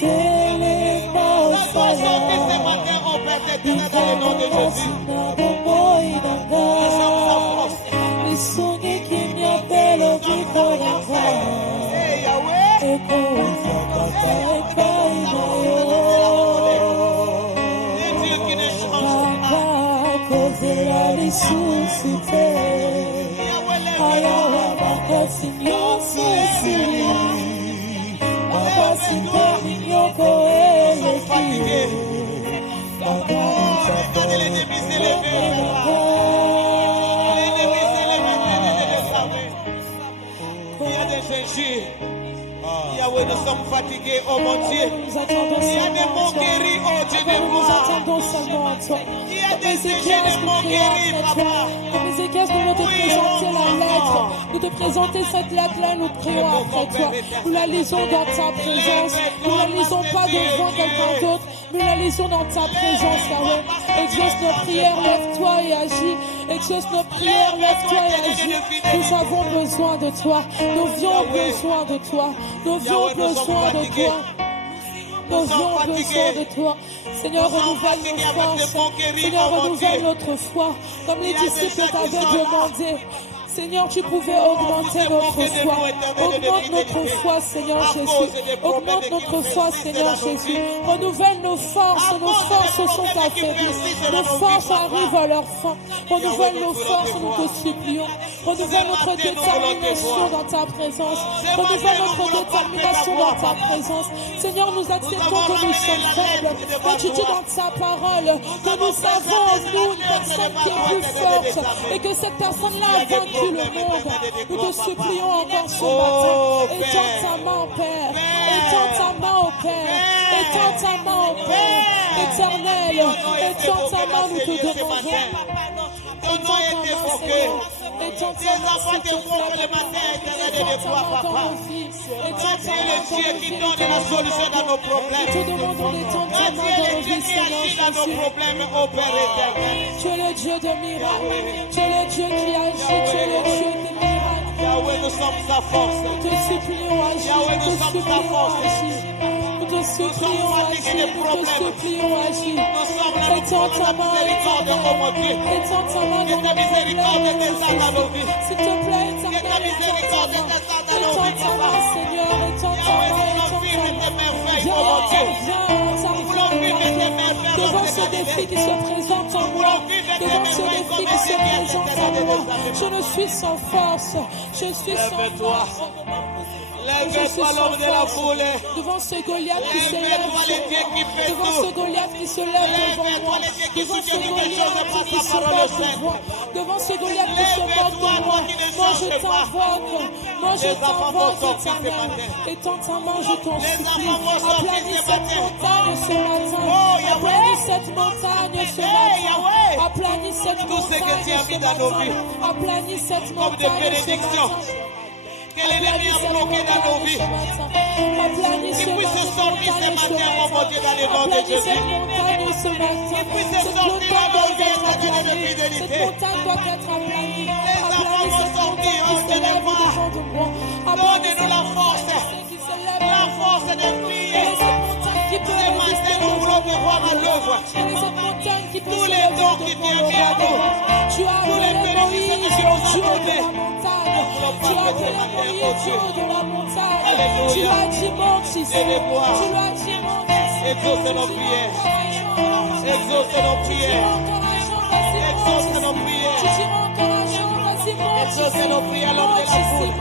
Nous allons sortir ce matin au Père éternel dans le nom de Jésus. Nous sommes en force. lisungi kimya mpe lobiko nanga Hey, Yahweh. ekouza kaka epai na yo Les dieux qui ne changent pas. papa kozela lisusu te Yahweh, lève-toi. ayawa makasi nyonso esili bapasi mpe minyoko Nous sommes eleki fatigués. Oh, regardez l'ennemi s'élever, l'ennemi s'élever, l'ennemi s'élever. Il y a des injures. Yahweh, nous sommes fatigués, oh mon Dieu. nous attendons Il y a des seulement mots à toi. guéris, oh Dieu de Nous gloire. attendons seulement à toi. Il y a Comme des Ézéchias, sujets de nous mots prions guéris, après papa. toi. Comme Ézéchias, nous voulons te Oui, présenter oh, la lettre. maman. Nous te présenter cette lettre-là, nous prions après toi. Nous la lisons dans ta présence. Nous la lisons pas devant quelqu'un d'autre. Nous la lisons dans ta présence, Yahweh. Exauce nos prières, lève-toi et agis. Exauce nos prières, lève-toi et agis. Nous avons besoin de toi. Nous avions besoin de toi. Nous avions besoin de toi. Nos vies ont besoin de toi. Seigneur, renouvelle nos forces. Seigneur, renouvelle notre foi. Comme les disciples t'avaient demandé. Seigneur, tu pouvais augmenter notre foi. Augmente notre foi, Seigneur Jésus. Augmente notre foi, Seigneur Jésus. Renouvelle nos forces. Nos forces sont affaiblies. Nos forces arrivent à leur fin. Renouvelle nos forces, nous te supplions. Renouvelle notre détermination dans ta présence. Renouvelle notre détermination dans ta présence. Seigneur, nous acceptons que nous sommes faibles. Mais tu dis dans ta parole que nous avons en nous une personne qui est plus forte et que cette personne-là a vaincu le monde. Nous te supplions encore ce matin. Étends ta main au Père. Étends ta main au Père. Étends ta main au Père. Éternel, étends ta main, nous te demandons. Étends ta main, Seigneur. Étends ta main, s'il te plaît. Étends ta main dans nos vies. Étends ta main dans nos vies. Nous te demandons d'étendre ta main dans nos vies, Seigneur Jésus. Tu es le Dieu de miracles. Tu es le Dieu qui agit. Tu es le Dieu des miracles. Yahweh, nous sommes sa force. Nous te supplions agir. Yahweh, nous sommes sa force. Nous te supplions agir. Nous te supplions agir. Étends ta main, Étends ta main dans nos vies. S'il te plaît, étends ta main, Seigneur. Étends ta main. Devant ce défi qui se présente en moi, devant ce défi qui se présente en moi, je ne suis sans force, je suis sans force. Lève-toi l'homme de la foule. Devant ce Goliath qui se lève, devant ce Goliath qui se lève devant moi, devant ce Goliath qui se moque de moi, devant ce Goliath qui se moque de moi, moi je t'invoque, Éternel. Étends ta main, je t'en supplie. Aplanis cette montagne ce matin. Aplanis cette montagne ce matin. Aplanis cette montagne ce matin. Aplanis cette montagne ce matin. Que l'ennemi a bloqué dans nos vies. Qu'il puisse sortir ce matin, mon Dieu, dans les noms de Jésus. Qu'il puisse sortir dans nos vies, éternel de fidélité. Les enfants vont sortir, oh Dieu de gloire. Donne-nous la force de prier. Ce matin, nous voulons te voir à l'œuvre. Tous les dons qui t'ont mis à nous. Tu as appelé Moïse, Dieu de la montagne. Tu as appelé Moïse, Dieu de la montagne. Tu as dit monte ici. Tu as dit monte ici. Exauce nos prières. Exauce nos prières. Exauce nos prières. Exauce nos prières, l'homme de la foule.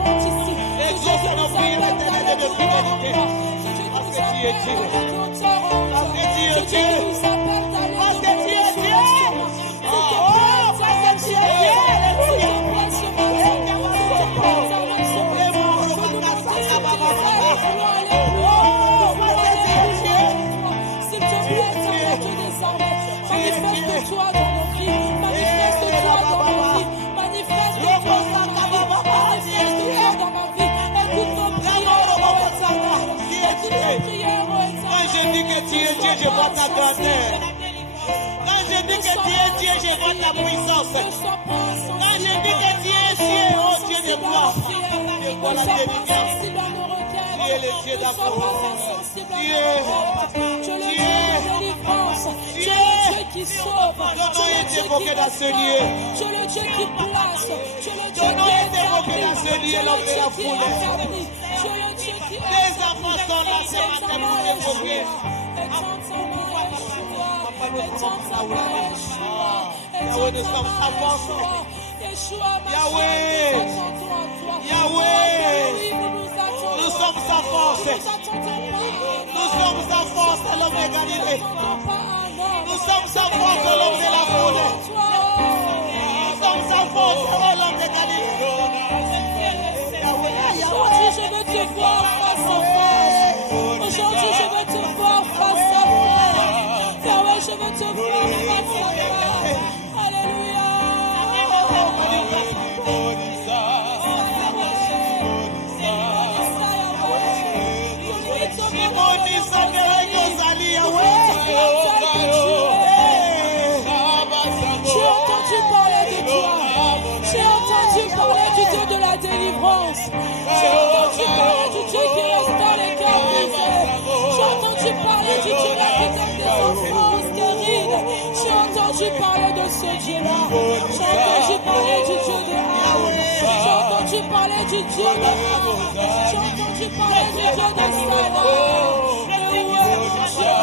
Exauce nos prières, l'éternel de fidélité. Parce que tu es Dieu. Parce que tu es Dieu. Parce que tu es Dieu. Oh, parce que tu es Dieu. Manifeste-toi dans nos vies, manifeste-toi dans nos vies, manifeste-toi dans ma vie, écoute nos prières, Quand je dis que tu es Dieu, je vois ta grandeur. Quand je dis que tu es Dieu, je vois ta puissance. Quand je dis que tu es Dieu, oh Dieu de gloire, je vois la délivrance. Tu es le Dieu d'amour. Tu es le Dieu qui sauve. Ton nom est évoqué dans ce lieu. Tu es le Dieu qui place. Tu es le Dieu Ton nom qui est évoqué dans ce lieu, l'homme de la foule. Tu es le Dieu qui Les enfants sont là ce matin pour t'évoquer. Yahweh, nous sommes sa force. Yahweh, Yahweh, nous sommes sa force. Nous sommes sa force, l'homme de Galilée. Nous sommes sa force, l'homme de la foule. Nous sommes sa force, l'homme de Galilée. Aujourd'hui, je veux te voir face à face. Aujourd'hui, je veux te voir face à face. Yahweh, je veux te voir face à face. Alléluia. J'ai entendu parler de toi. J'ai entendu parler du Dieu de la délivrance. J'ai entendu parler du Dieu qui restaure les cœurs brisés. J'ai entendu parler parler du Dieu de J'ai entendu parler du Dieu de Sada. Et où est mon Dieu?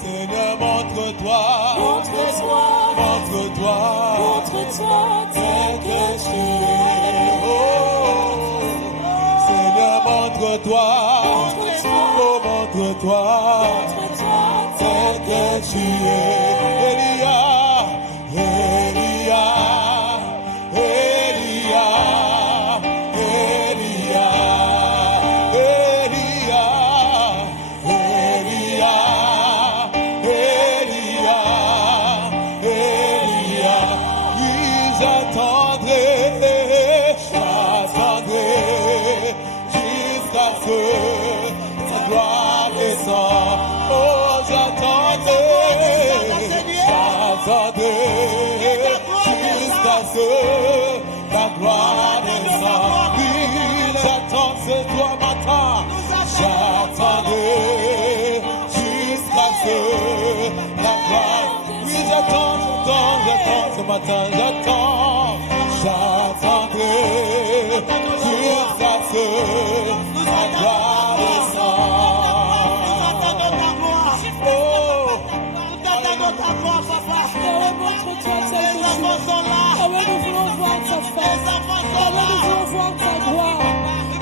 Seigneur, montre-toi, tel que tu es. Oh, Seigneur, montre-toi, oh, montre-toi, tel que tu es. Elia, Elia, Elia, Elia, Elia, Elia, Elia, Elia. Oui, j'attendrai jusqu'à ce que ta gloire descende. Oh, j'attendrai jusqu'à ce que ta gloire descende. Oui, j'attends ce soir matin. J'attendrai jusqu'à ce que la gloire. Oui, j'attends ce matin. J'attendrai jusqu'à ce que la gloire descende. Montre-toi tel que tu es. Ah ouais, nous voulons voir ta face. Ah ouais, nous voulons voir ta gloire.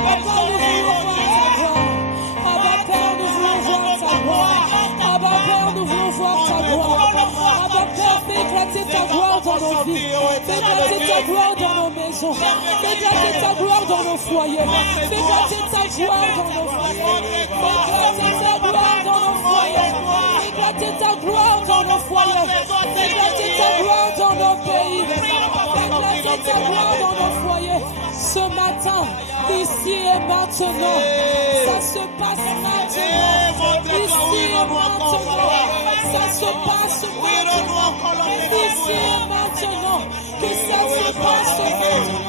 Papa, nous voulons voir ta gloire. Abba Père, nous voulons voir ta gloire. Abba Père, nous voulons voir ta gloire. Abba Père, fais éclater ta gloire dans nos vies. Fais éclater ta gloire dans nos maisons. Fais éclater ta gloire dans nos foyers. Fais éclater ta gloire dans nos foyers. Fais éclater ta gloire dans nos foyers. Fais éclater ta gloire dans nos foyers. Fais éclater ta gloire dans nos pays. Fais éclater ta gloire dans nos foyers. Ce matin, ici et maintenant, ça se passe maintenant. Ici et maintenant, ça se passe maintenant. Ici et maintenant, que ça se passe maintenant.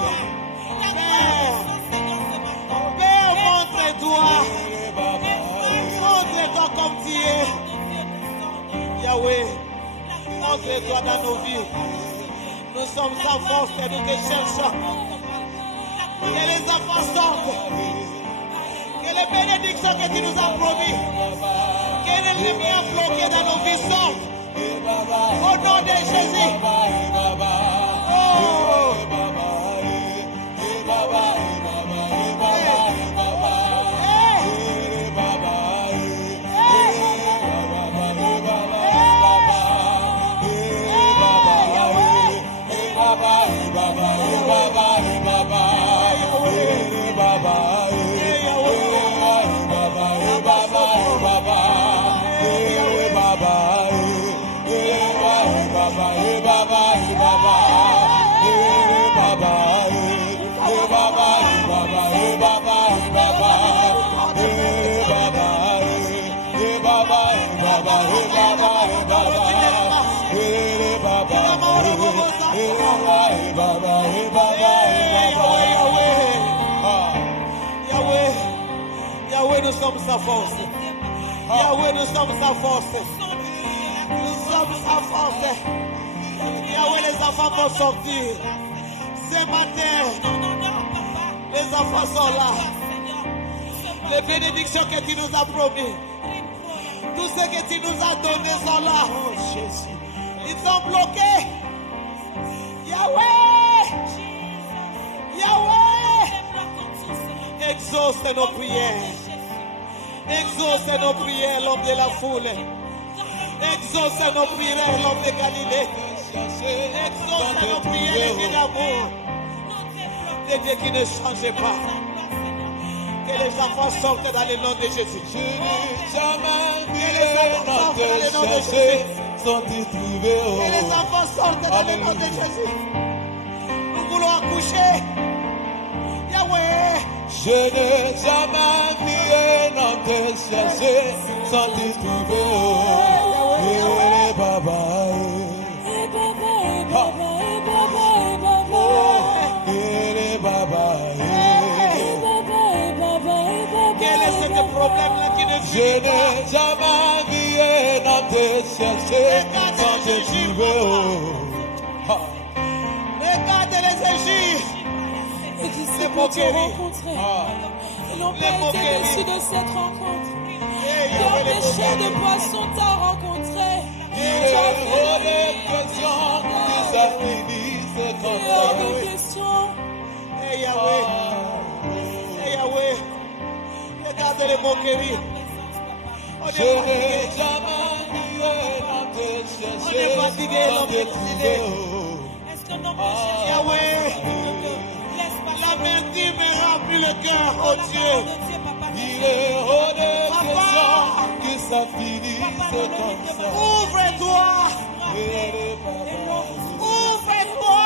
Père, montre-toi. Montre-toi comme tu es. Yahweh, montre-toi dans nos vies. Nous sommes sans force et nous te cherchons. Que les enfants sortent. Que les bénédictions que tu nous as promis. Que les lumières bloquées dans nos vies sortent. Au nom de Jésus. Oh. Yahweh, nous sommes sa force. Yahweh, nous sommes sa force. Nous sommes sa force. Yahweh, les enfants vont sortir. Ce matin, les enfants sont là. Les bénédictions que tu nous as promis. Tout ce que tu nous as donné sont là. Ils sont bloqués. Yahweh! Yahweh! Exauce nos prières. Exauce nos prières, l'homme de la foule. Exauce nos prières, l'homme de Galilée. Exauce nos prières, les vies d'amour. Des dieux qui ne changent pas. Que les enfants sortent dans le nom de Jésus. Que les enfants sortent dans le nom de Jésus. Que les enfants sortent dans le nom de Jésus. Nous voulons accoucher. Yahweh. Je n'ai jamais vu un homme te chercher sans te trouver. Et baba, et baba, et baba, et baba, et baba. problème là qui ne Je finit pas. n'ai jamais rien à te chercher sans te trouver. Regarde les Égyptes. Et disciples t'ont rencontré. Ils n'ont pas été déçus de cette rencontre. Ton péché de poisson t'a rencontré. Il est hors de question que ça finisse comme Il est hors ça. de question. Hey Yahweh. Hey Yahweh. Regarde les moqueries. On Je est n'ai fatigué. jamais rien à te On chercher est fatigué, sans on te est trouver. Est-ce que nos péchés Yahweh. laisse passer L'amertume me remplit le cœur, oh la Dieu. parole de Dieu, papa? Il est hors de question que ça finisse Papa, dans le comme livre de ça. Ouvre-toi. Ouvre-toi.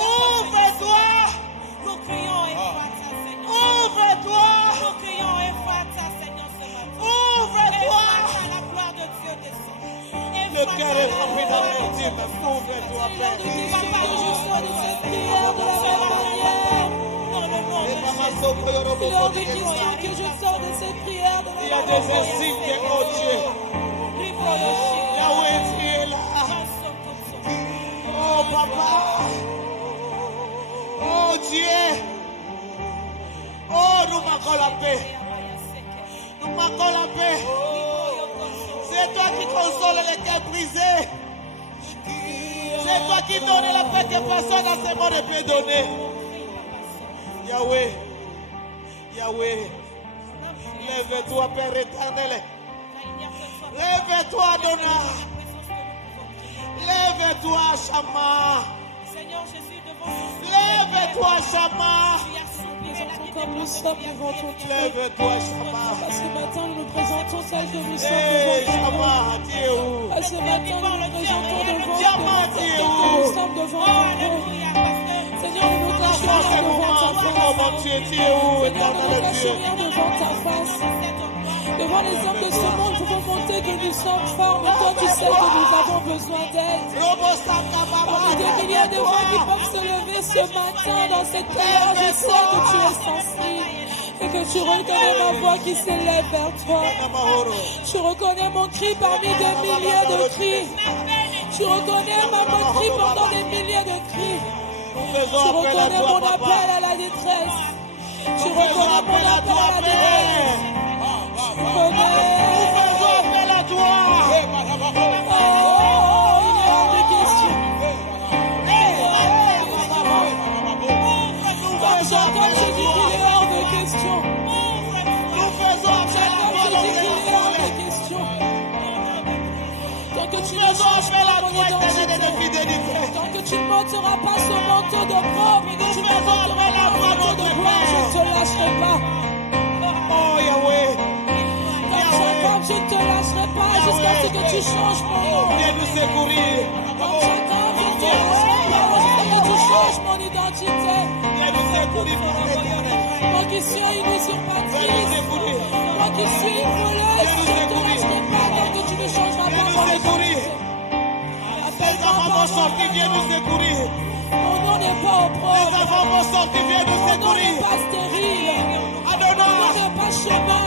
Ouvre-toi. Nous crions Ephata, Seigneur. Ouvre-toi. Nous crions Ephata, Seigneur, ce matin. Ouvre-toi. Ephata, la gloire de Dieu descend. Le cœur est rempli d'amertume. Ouvre-toi, Père. Que je sois de cette prière de la même manière. Dans le nom de Et Jésus. Mama Soko Yorobo Il est hors de Kodie. question que je sors de cette prière de Il y la a même des manière. insignes, oh Dieu. Yahweh, tu es là. Oh Papa. Oh Dieu. Oh, nous manquons la paix. Nous manquons la paix. C'est toi qui consoles les cœurs brisés. C'est toi qui donnes la paix que personne dans ce monde ne peut donner. Yahweh. Yahweh. Lève-toi, Père éternel. Lève-toi, Adonai. Lève-toi, Shama. Seigneur Jésus, devant nous, Lève-toi, Shama. tu as soupiré la Présentons comme nous sommes devant ton trône. Lève-toi, Shama. À ce matin, nous nous présentons tel que nous sommes Hey, devant ton trône. Shama, tu es où? À ce matin, nous nous présentons devant Diamant, ton tu es trône. où? Nous sommes devant ton trône. Alléluia, parce que Seigneur, nous ne cachons Dans ce rien devant ta moment, face. oh mon Dieu, tu es où? Seigneur, nous ne Éternel cachons Dieu. rien devant ta face. Devant les hommes de ce monde, pouvons monter que nous sommes forts, mais toi tu sais que nous avons besoin d'aide. Robo Santa Baba, Parmi des milliers de voix qui peuvent se lever ce matin dans cette prière, je sais que tu es sensible et que tu reconnais ma voix qui s'élève vers toi. Tu reconnais mon cri parmi des milliers de cris. Tu reconnais ma moquerie pendant des milliers de cris. Nous Tu faisons appel à reconnais toi, mon Papa. appel à la détresse. Tu Nous faisons reconnais mon appel à appel toi, à la détresse. Père. Tu Nous connais. faisons appel à toi. Oh, il est hors de question. J'entends Jésus qu'il est hors de question. Nous faisons appel à toi, J'entends Jésus qu'il est hors notre de question. Tant que tu Nous ne faisons changes appel pas à mon toi, éternel de identité. fidélité. Tant que tu ne m'ôteras pas ce manteau de propre, que tu ne m'ôteras pas ce manteau de gloire, je ne te lâcherai pas. Oh Yahweh, Comme Jacob, je ne te lâcherai pas jusqu'à ce que tu changes mon nom. viens nous secourir. Comme Jacob, je ne te lâcherai pas jusqu'à ce que tu changes mon identité. Viens nous secourir, Père éternel. Moi qui suis une Viens nous usurpatrice, secourir. moi qui suis une voleuse, je ne te lâcherai pas tant que tu ne changeras Viens pas nous mon secourir. identité. Les Appelle-moi enfants par vont mon sortir, viens nous nom. secourir. Mon nom n'est pas Les opprobre. enfants vont sortir, viens nous Mon nom n'est secourir. pas stérile. Mon nom Adonai, n'est pas chemin.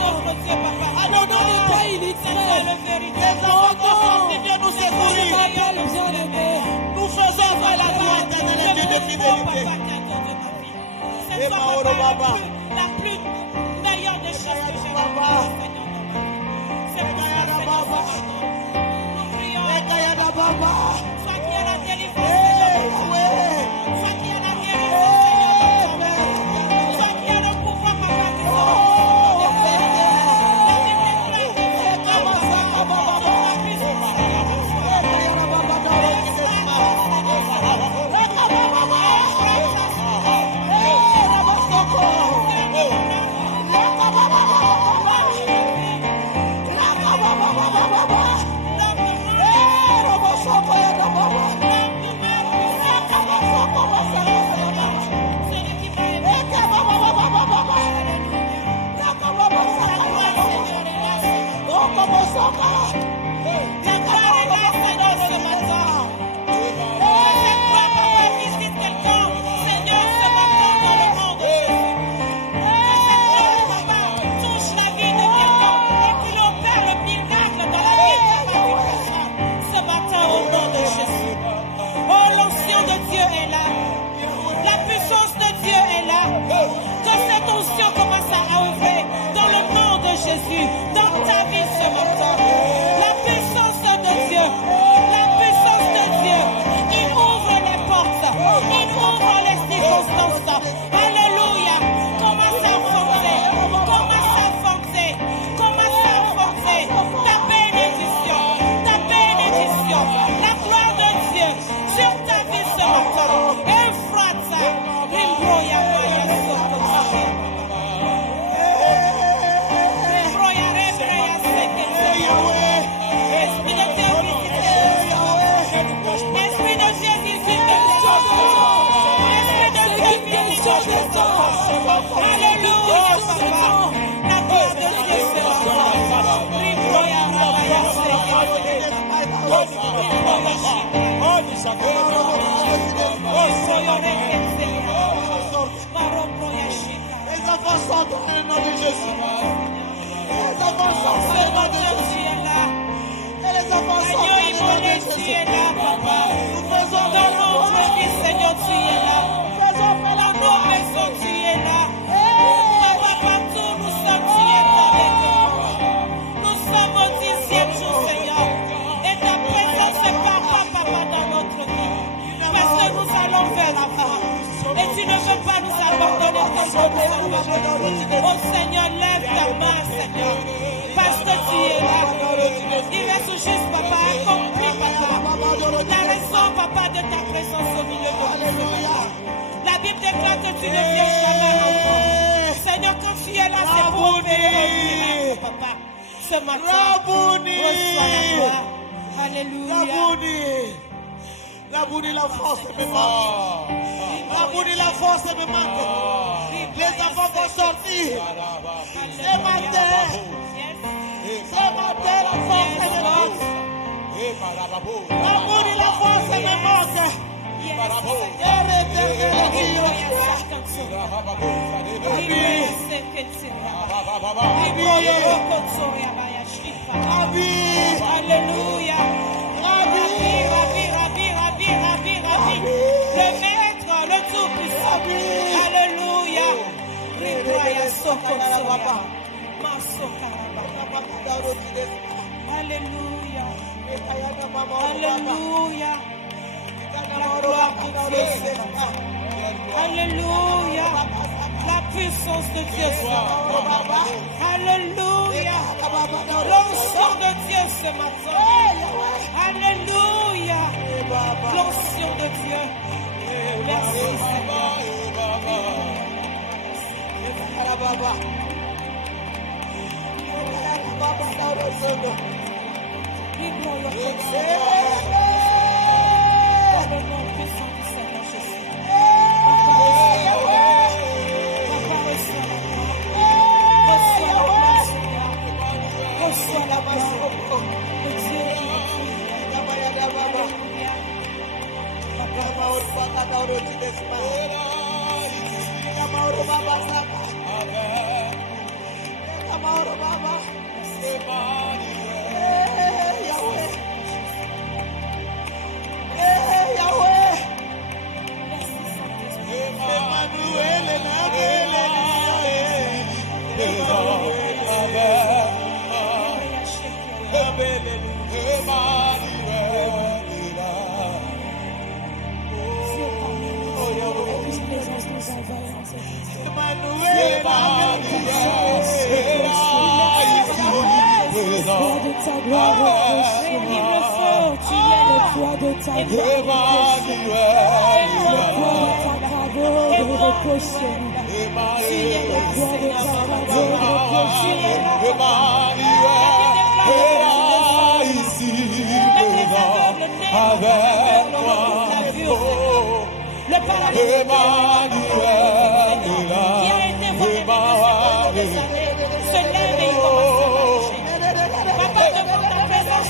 Mon nom n'est pas illettré. les enfants vont sortir, viens nous Je secourir. m'appelle bien-aimé. Nous faisons appel à toi, éternel et Dieu de fidélité. C'est toi, Maoro papa, Baba. la plus meilleure des choses que j'ai Baba. rencontrées, Seigneur, dans ma vie. C'est pour ça, Ekayada Seigneur, Baba. nous prions. Ekayada Baba. Toi qui es la délivrance, Hey, Seigneur. Yahweh. Toi qui es la délivrance, Seigneur. Toi qui as le pouvoir, papa, de Oh, les circonstances. Alléluia. Commence à avancer. Commence à avancer. Commence à avancer. Ta bénédiction. Ta bénédiction. La gloire de Dieu sur ta vie ce matin. Efrata. Limbroya Maya Sokota. Limbroya Rebreya Sekete. Esprit de Dieu visite. Esprit de Dieu visite. Esprit de Dieu visite. Alléluia, papa. La gloire de Dieu se rend. Limbroya Maya Sekete. Les enfants sont dans le nom de Jésus. Les enfants sont dans le nom de Jésus. Et les enfants sont dans le nom de Jésus. Nous faisons Dans notre vie, Seigneur, tu es là. faisons Dans nos maisons, tu es là. Papa, partout, nous sommes, tu es avec nous. Nous sommes au 10e jour, Seigneur. Et ta présence est papa, dans notre vie. Parce que nous allons vers la fin. Et tu ne veux pas nous abandonner comme nous abandonner. Oh Seigneur, lève ta main, Seigneur. Parce que tu es là. Il reste juste, papa, accompli, papa. La raison, papa, de ta présence au milieu de nous. La Bible déclare que tu ne viens jamais en moi. Seigneur, quand tu es là, c'est pour opérer nos miracles, papa. Ce matin, reçois la gloire. Alléluia. La boudie, la force me manque. La boudie, la force me manque. Les enfants vont sortir. Ce matin, la force me manque. La boudie, la force me manque. Alléluia. Rabbi. Le maître, le tout-puissant. Alléluia. Ribraya Sokosoya. Masokaraba. Alléluia. Alléluia. La gloire de Dieu. Alléluia. La puissance de Dieu. Alléluia. L'onction de Dieu ce matin. Alléluia. L'onction de Dieu. Merci Seigneur. Dans le nom puissant du Seigneur Jésus. Papa, reçois la gloire. Reçois la gloire, Seigneur. Reçois la gloire. Le Dieu qui est le paradis qui a été volé pendant des années, se lève et il commence à marcher. Papa, devant ta présence,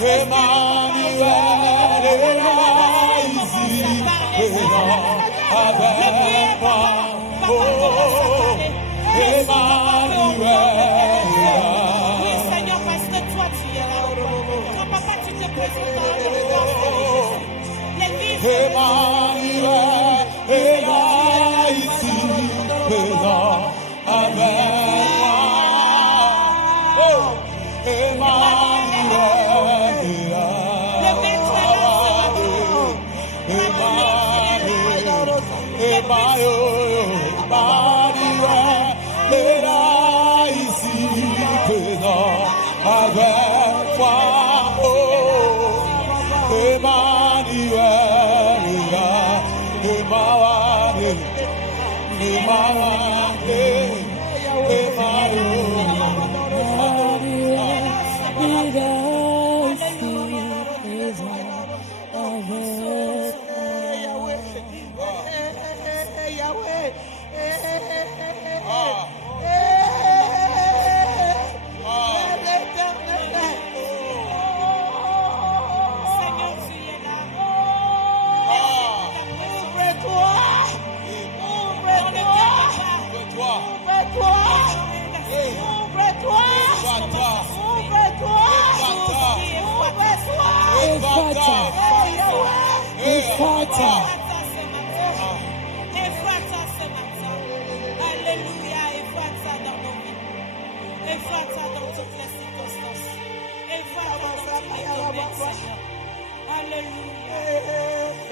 oui, Seigneur, parce que toi, tu es là. Quand papa, tu te présentes dans le corps, les vies Emmanuel est là ici, présent avec moi. Oh, Emmanuel est là. le maître est là ce matin. Emmanuel est Emmanuel, est là ici présent avec moi. Oh, Emmanuel, Emmanuel,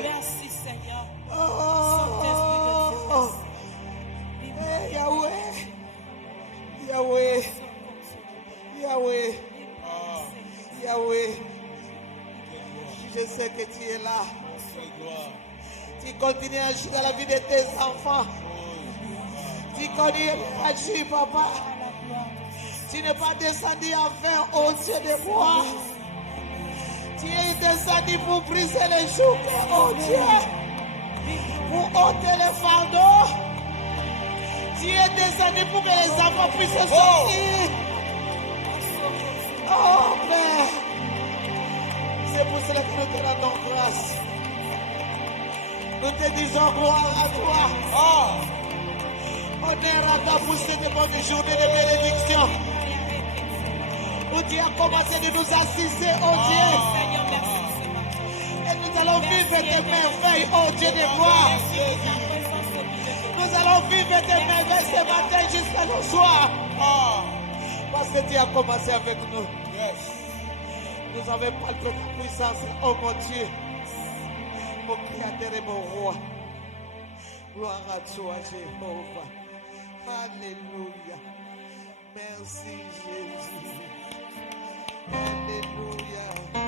Merci Seigneur. Yahweh, je sais que tu es là. Tu continues à agir dans la vie de tes enfants. Tu continues à agir, papa. Tu n'es pas descendu en vain au Dieu de moi. Tu es descendu pour briser les joues, oh Dieu, pour ôter les fardeaux. Tu es descendu pour que les enfants puissent sortir. Oh Père, c'est pour cela que nous te rendons grâce. Nous te disons gloire à toi. Honneur à toi pour cette bonne journée de bénédiction. Où tu as commencé de nous assister, oh Dieu. Et nous allons vivre tes merveilles, oh Dieu de gloire. Nous allons vivre tes merveilles ce matin jusqu'à nos soirs. Parce que tu as commencé avec nous. Nous avons palpé ta puissance, oh mon Dieu. Mon Créateur et mon Roi. Gloire à toi, Jéhovah. Alléluia. Merci, Jésus. Alléluia.